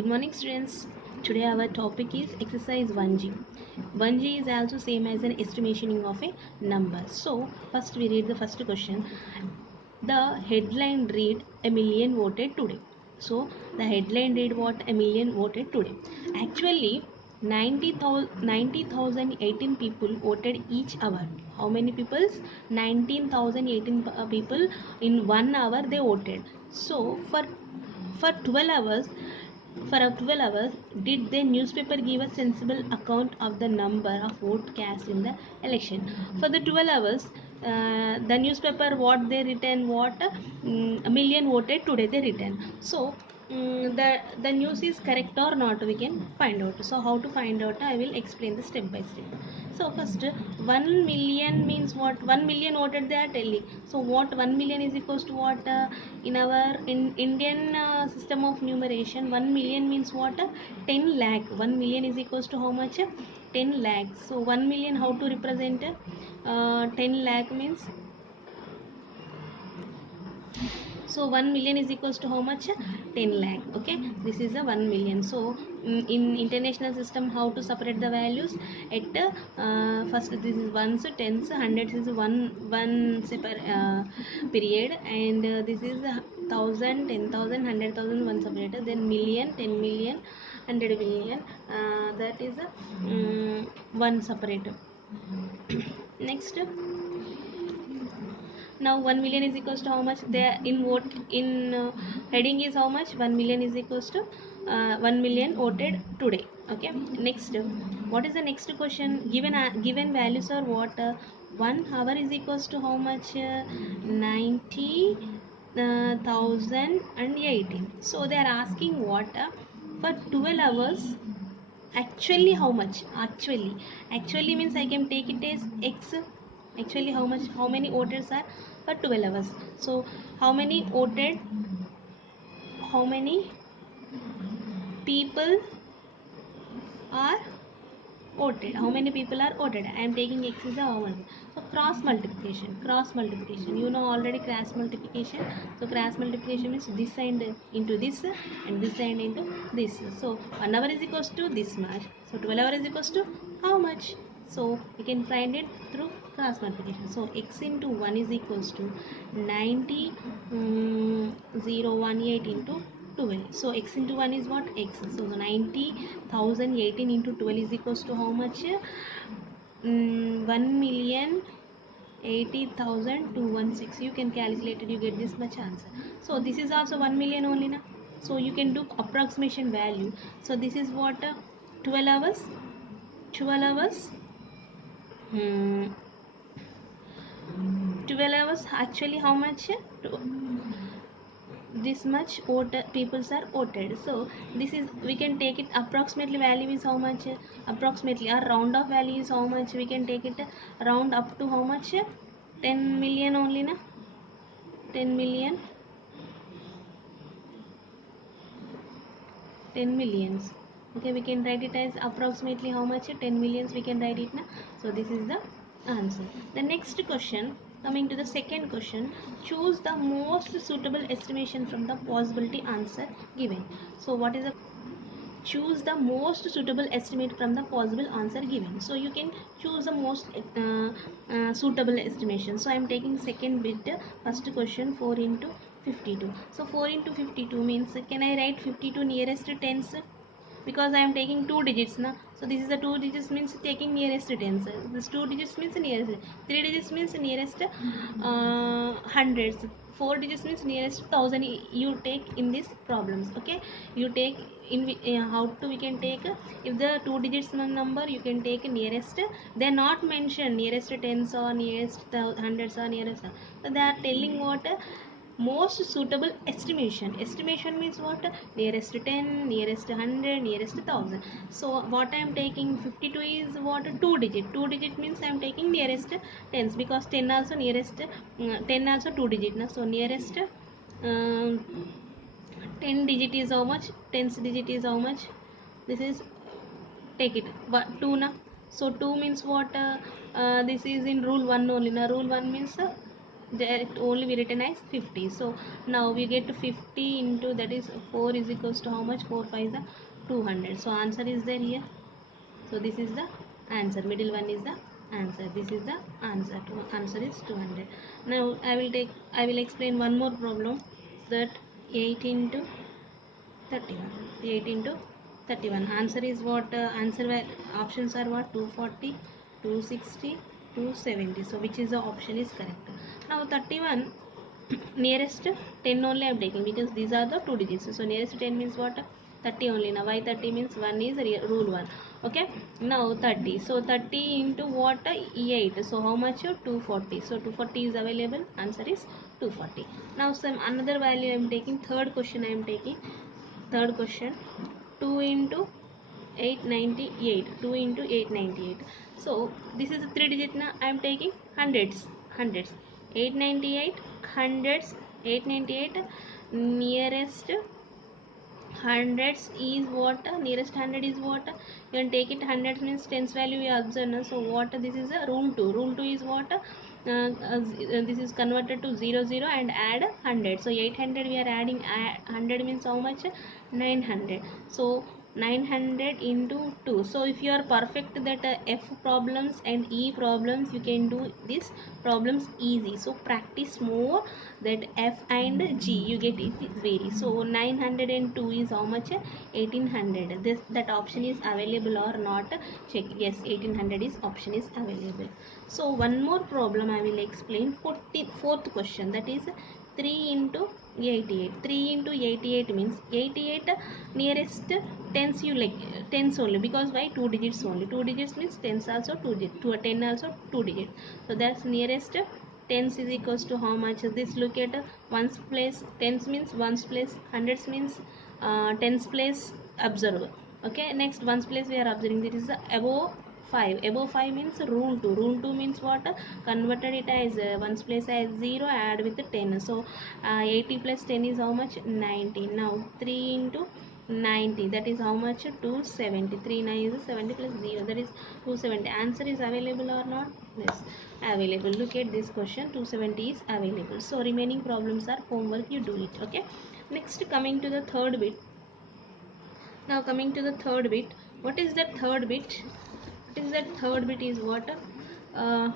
Good morning, students. Today our topic is exercise 1G. 1G is also same as an estimation of a number. So first we read the first question. The headline read a million voted today. So the headline read what a million voted today. Actually 90,018 people voted each hour. How many people? 19,018 people in 1 hour they voted. So for 12 hours did the newspaper give a sensible account of the number of vote cast in the election? For the 12 hours, the newspaper what they written, what a million voted today they written. So the news is correct or not, we can find out. So how to find out, I will explain the step by step. So first 1 million means what? 1 million voted they are telling. So what 1 million is equals to what? In our Indian system of numeration, 1 million means what? 10 lakh. 1 million is equals to how much? 10 lakhs. So 1 million how to represent? 10 lakh means, so 1 million is equals to how much? 10 lakh. Okay, this is a 1 million. So in international system, how to separate the values? At first this is ones, tens, hundreds is one separate period, and this is 1000, 10,000, 100,000 one separator, then million, 10 million, 100 million, that is one separator. Next, now 1 million is equals to how much? There in vote in heading is how much? 1 million is equals to 1 million voted today. Okay, next, what is the next question? Given values are what? 1 hour is equals to how much? 90,018. So they are asking what? For 12 hours, actually how much? Actually means I can take it as x. Actually how much? How many voters are for 12 hours? So how many voted? How many people are voted? How many people are voted? I am taking x is a how much? So cross multiplication, you know already cross multiplication. So cross multiplication means this and into this, and this and into this. So 1 hour is equals to this much. So 12 hour is equals to how much? So you can find it through cross multiplication. So x into 1 is equals to 90,018 into 12. So x into 1 is what? X. So 90,018 into 12 is equals to how much? 1,080,216. You can calculate it, you get this much answer. So this is also 1 million only na. So you can do approximation value. So this is what? 12 hours. 12 hours. 12 hours actually how much? This much people are voted. So this is, we can take it approximately value is how much? Approximately, our round of value is how much? We can take it round up to how much? 10 million only na. 10 million, 10 millions. Okay, we can write it as approximately how much? 10 millions we can write it na. So this is the answer. The next question, coming to the second question, choose the most suitable estimation from the possibility answer given. So what is the, choose the most suitable estimate from the possible answer given? So you can choose the most suitable estimation. So I am taking second bit, first question, 4 into 52. So 4 into 52 means, can I write 52 nearest tens? Because I am taking 2 digits na. So this is the 2 digits means taking nearest tens. This 2 digits means nearest, 3 digits means nearest hundreds, 4 digits means nearest thousand. You take in these problems. Okay, you take in how to we can take, if the 2 digits number you can take nearest, they are not mentioned nearest tens or nearest hundreds or nearest. So they are telling what? Most suitable estimation means what? Nearest 10, nearest 100, nearest 1000. So what I am taking 52 is what? 2 digit. 2 digit means I am taking nearest tens, because 10 also nearest, 10 also 2 digit na. So nearest 10 digit is how much? Tens digit is how much? This is, take it what? 2 na. So 2 means what? This is in rule 1 only na. Rule 1 means there it only be written as 50. So now we get to 50 into, that is 4 is equals to how much? 4 5 is the 200. So answer is there here. So this is the answer, middle one is the answer, this is the answer. Answer is 200. Now I will explain one more problem, that 8 into 31. 8 into 31. Answer is what? Options are what? 240, 260, 270. So which is the option is correct? Now 31 nearest 10 only I am taking, because these are the two digits. So nearest 10 means what? 30 only. Now why 30 means 1 is rule 1. Okay. Now 30. So 30 into what? 8. So how much? 240. So 240 is available. Answer is 240. Now some another value I am taking. Third question I am taking. Third question, 2 into 898. 2 into 898. So this is a 3 digit now. I am taking hundreds. Hundreds. 898 hundreds. 898 nearest hundreds is what? Nearest hundred is what? You can take it hundreds means tens value we observe. So what? This is a rule 2. Rule 2 is what? This is converted to 0 0 and add 100. So 800 we are adding 100 means how much? 900. So 900 into 2. So if you are perfect that F problems and E problems, you can do this problems easy. So practice more that F and G, you get it vary. So 902 is how much? 1800. This that option is available or not? Check. Yes, 1800 is option is available. So one more problem I will explain. Fourth question, that is 3 into 88. 3 into 88 means 88 nearest tens you like tens only, because why? Two digits only. Two digits means tens also two digits. 10 also two digits. So that's nearest tens is equals to how much? This look at ones place. Tens means ones place. Hundreds means tens place. Observe. Okay. Next ones place we are observing. This is above 5. Above 5 means rule 2. Rule 2 means what? Converted it as ones place as 0, add with 10. So 80 plus 10 is how much? 90. Now 3 into 90, that is how much? 270. 3 9 is 70 plus 0, that is 270. Answer is available or not? Yes, available. Look at this question, 270 is available. So remaining problems are homework, you do it. Okay. Next, coming to the third bit. Now coming to the third bit, what is that third bit? What is that third bit is what? Uh,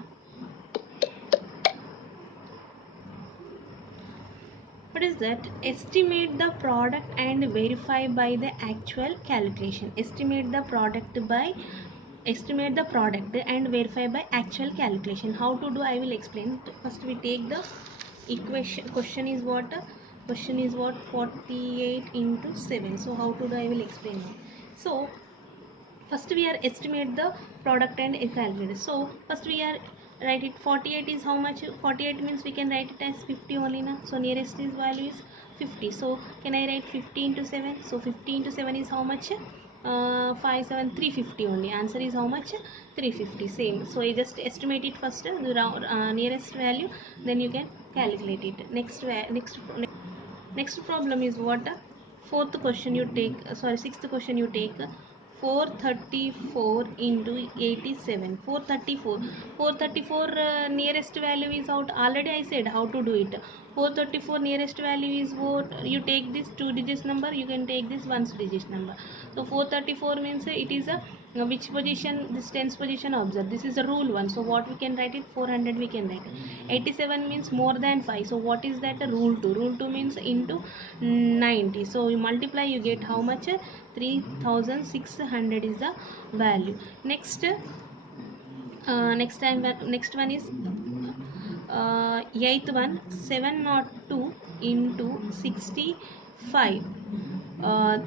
what is that? Estimate the product and verify by the actual calculation. Estimate the product and verify by actual calculation. How to do, I will explain. First we take the equation. Question is what? Question is what? 48 into 7. So how to do, I will explain now. So first we are estimate the product and calculate. So first we are write it. 48 is how much? 48 means we can write it as 50 only now. So nearest is value is 50. So can I write 50 into 7? So 50 into 7 is how much? 5 7 350 only. Answer is how much? 350. Same. So you just estimate it first, the nearest value, then you can calculate it. Next problem is what? Fourth question you take, sixth question you take. 434 into 87. 434. 434 nearest value is out. Already I said how to do it. 434 nearest value is what? You take this two digits number, you can take this one digit number. So 434 means it is a which position? This tens position. Observe, this is a rule 1. So what we can write it? 400 we can write it. 87 means more than 5. So what is that? Rule 2. Rule 2 means into 90. So you multiply, you get how much? 3600 is the value. Next next one is eighth one. 702 into 65.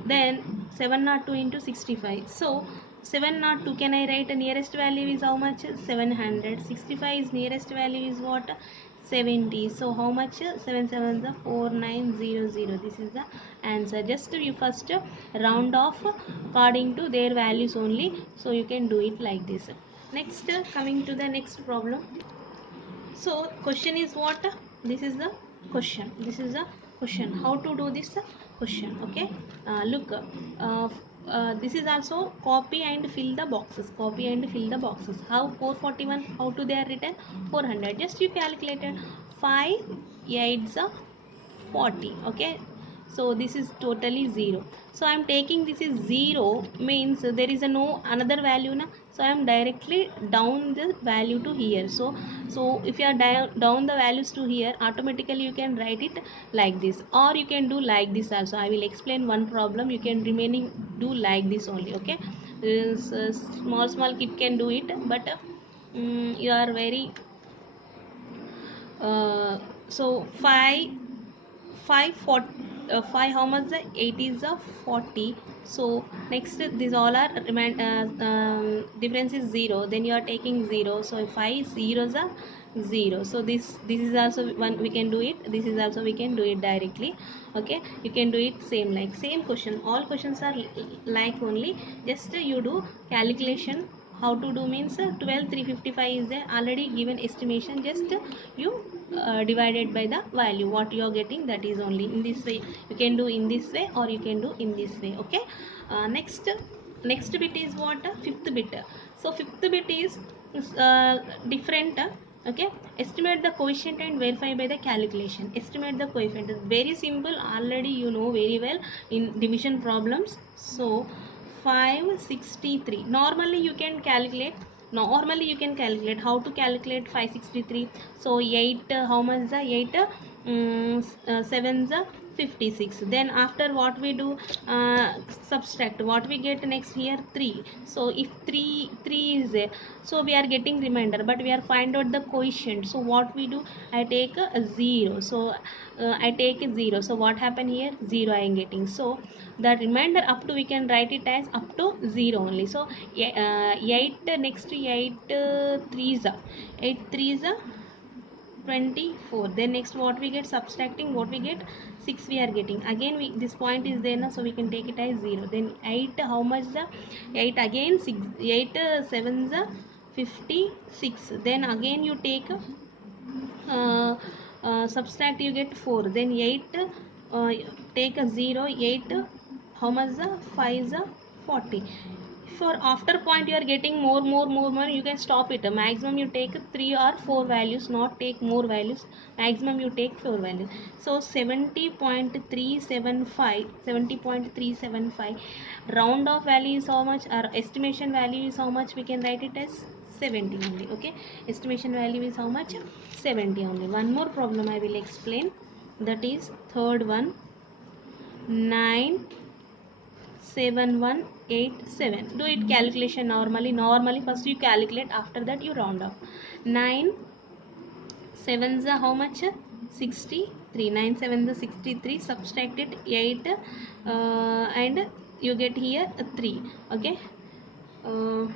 Then 702 into 65. So 702, can I write? Nearest value is how much? 700. 65 is nearest value is what? 70. So how much? 7 7 is 4900. This is the answer. Just you first round off according to their values only. So you can do it like this. Next, coming to the next problem. So question is what? This is the question. This is the question. How to do this question? Okay. Look. this is also copy and fill the boxes, copy and fill the boxes. How 441, how to they are written? 400, just you calculated. 5 8s are 40. Okay, so this is totally 0. So I am taking this is 0, means there is a no another value na, so I am directly down the value to here. So if you are down the values to here, automatically you can write it like this, or you can do like this also. I will explain one problem, you can remaining do like this only. Okay, this small kid can do it, but you are very so 5 5 40 5 how much the 8 is the 40. So next these all are difference is 0, then you are taking 0, so 5 zeros are 0. So this is also one we can do it, this is also we can do it directly. Okay, you can do it same like same question, all questions are like only, just you do calculation. How to do means 12 355 is there already given estimation, just you divided by the value what you are getting, that is only in this way. You can do in this way or you can do in this way. Okay, next bit is what, fifth bit. So fifth bit is different. Okay, estimate the coefficient and verify by the calculation. Estimate the coefficient is very simple, already you know very well in division problems. So 563, normally you can calculate, normally you can calculate. How to calculate 563? So 8 how much the 8 7 the 56. Then after what we do, subtract what we get next here 3. So if 3 is there, so we are getting remainder, but we are find out the coefficient. So what we do, I take a 0. So I take a 0, so what happen here, 0 I am getting. So the remainder up to we can write it as up to 0 only. So 8 next 8 3s are 8 3s are 24. Then next what we get, subtracting what we get, 6 we are getting. Again we this point is there now, so we can take it as 0. Then 8 how much the 8 again 6 8 7 the 56. Then again you take subtract, you get 4. Then 8 uh, take a 0 8 how much the 5 is 40. For after point you are getting more, you can stop it. Maximum you take 3 or 4 values, not take more values. Maximum you take 4 values. So 70.375, 70.375 round off value is how much, or estimation value is how much, we can write it as 70 only. Okay, estimation value is how much, 70 only. One more problem I will explain, that is third one, 97187. Do it calculation normally first you calculate, after that you round off. 9 sevens are how much, 63. 9 sevens are 63, subtract it 8 and you get here 3. Okay, uh,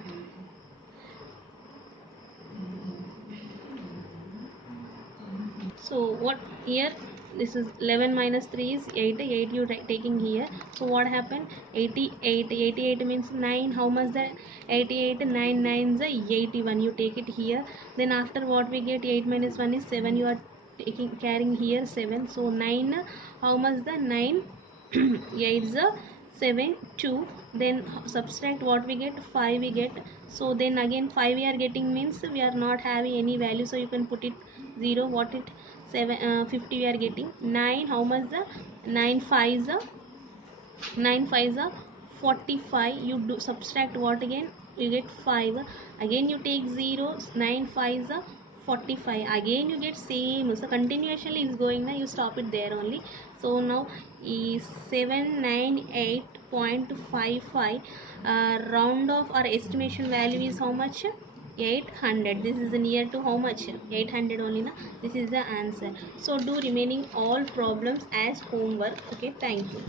so what here, this is 11 minus 3 is 8. 8 you taking here. So what happened, 88. 88 means 9 how much that, 88 9 9s are 81, you take it here. Then after what we get, 8 minus 1 is 7, you are taking carrying here 7. So 9 how much the 9 8 is 7 2. Then subtract what we get, 5 we get. So then again 5 we are getting, means we are not having any value, so you can put it 0. What it 7 50 we are getting. 9 how much the 9 5 is 9 5 is 45. You do subtract what again, you get 5. Again you take 0. 9 5 is 45. Again you get same, so continuously is going now, you stop it there only. So now is 798.55 round off, our estimation value is how much, 800. This is near to how much, 800 only na. This is the answer. So do remaining all problems as homework. Okay, thank you.